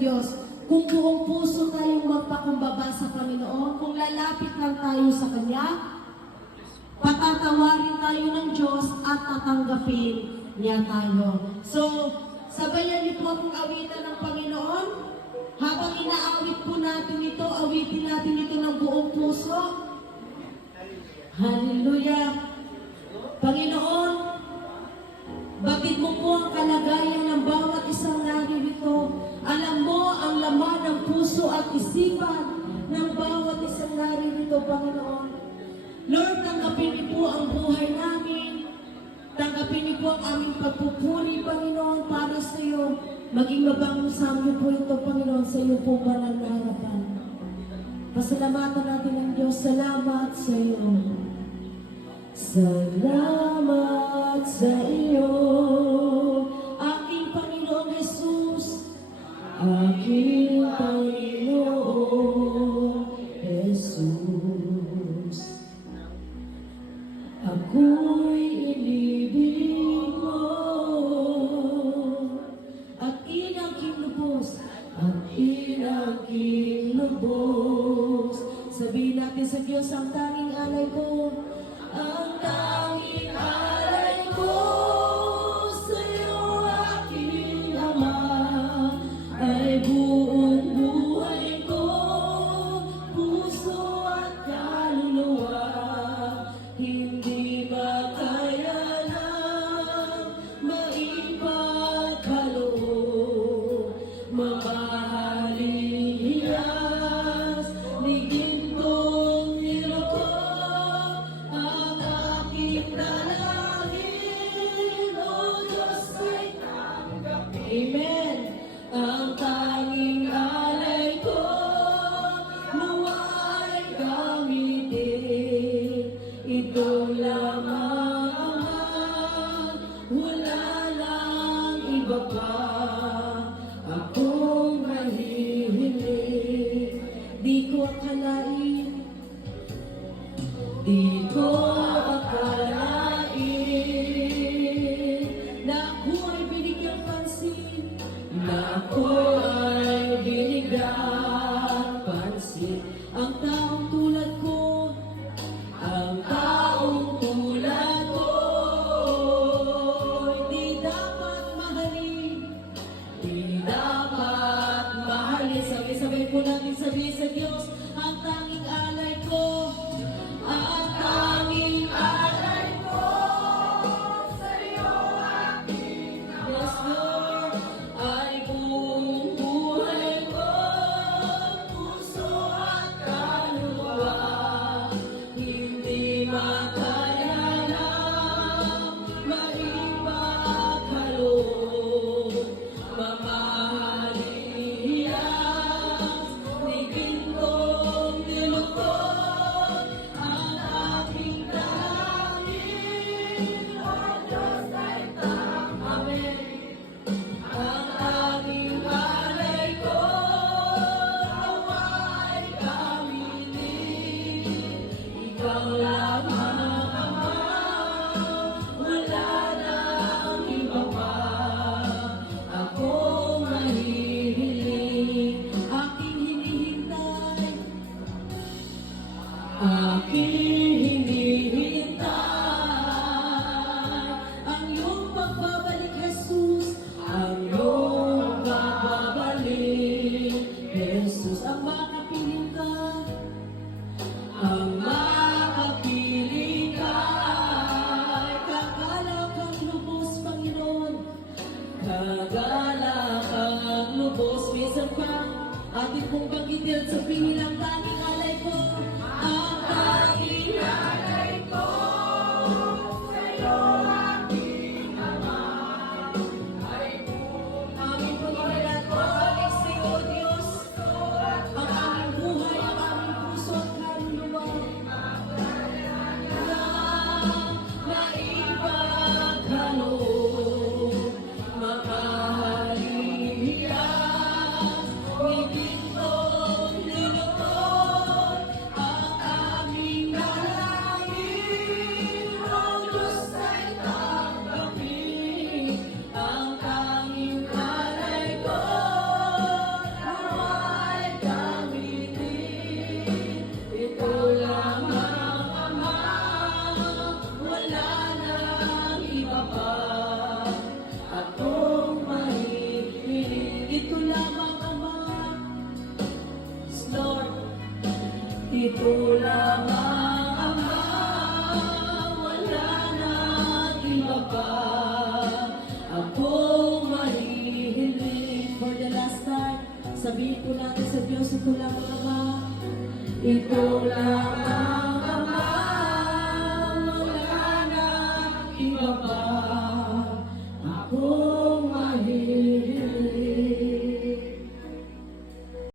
Diyos. Kung buong puso tayong magpakumbaba sa Panginoon, kung lalapit lang tayo sa Kanya, patatawarin tayo ng Diyos at tatanggapin niya tayo. So, sabayan niyo po akong awitan ng Panginoon. Habang inaawit po natin ito, awitin natin ito ng buong puso. Hallelujah! Panginoon, batid mo po ang kalagayan ng bawat isang naririto. Alam mo ang laman ng puso at isipan ng bawat isang naririto, Panginoon. Lord, tanggapin niyo po ang buhay namin. Tanggapin niyo po ang aming pagpupuri, Panginoon, para sa iyo. Maging mabango sa amin po ito, Panginoon, sa iyo po banal na harapan. Pasalamatan natin ang Diyos. Salamat sa iyo. Salamat sa iyo, aking Panginoong Jesus, aking Panginoong Jesus. Ako'y inibig mo, at aking lubos, at aking lubos. Sabihin natin sa Diyos ang tanging alay ko, ang tanging alay ko sa'yo, aking Ama, ay buong buhay ko, puso at kaluluwa, hindi makayanan, maipagkaloob, mamahalin hiyas, ni gintong niloko. Amen. Ang tanging alay ko, luwa'y gamitin. Ito lamang Ama, wala lang iba pa. Akong mahihiling, di ko akalain, di ko akalain, na ako ay binigyan pansin, na ako ay binigyan pansin. Ang taong tulad ko, ang taong tulad ko, hindi dapat mahalin, hindi dapat mahalin. Sabay-sabay po natin sabihin sa Diyos, ang tanging alay ko, ang tanging alay ko, sa'yo aking Ama. Yes, Lord, ay buong buhay ko, puso at kaluluwa, hindi makayanan, maipagkaloob, mamahalin hiyas, ni gintong nilukod, ang aking dalangin, O Diyos ay Amen. Ang aming alay ko, nawa'y gamitin. Ikaw lamang Ama, wala nang iba pa. Ako mahihiling, aking hinihintay, aking hinihintay ang iyong pagbabalik, Jesus, ang iyong pagbabalik, Jesus. Ang makapiling ka, ang makapiling ka, ay kagala kang lubos, Panginoon, kagala kang lubos. Minsan pa, atin pong banggitin at sabihin ang tanging alay ko, ang tanging alay ko, sa'yo aking Ama, ay buong aming pagkakilan ko, alis sa'yo, Diyos, ang aming buhay, ang aming puso at kaluluwa, na maipagkaloob, mamahalin hiyas, ni gintong nilukod. Sabihin po natin sa Diyos, ito lang Ama. Ito lang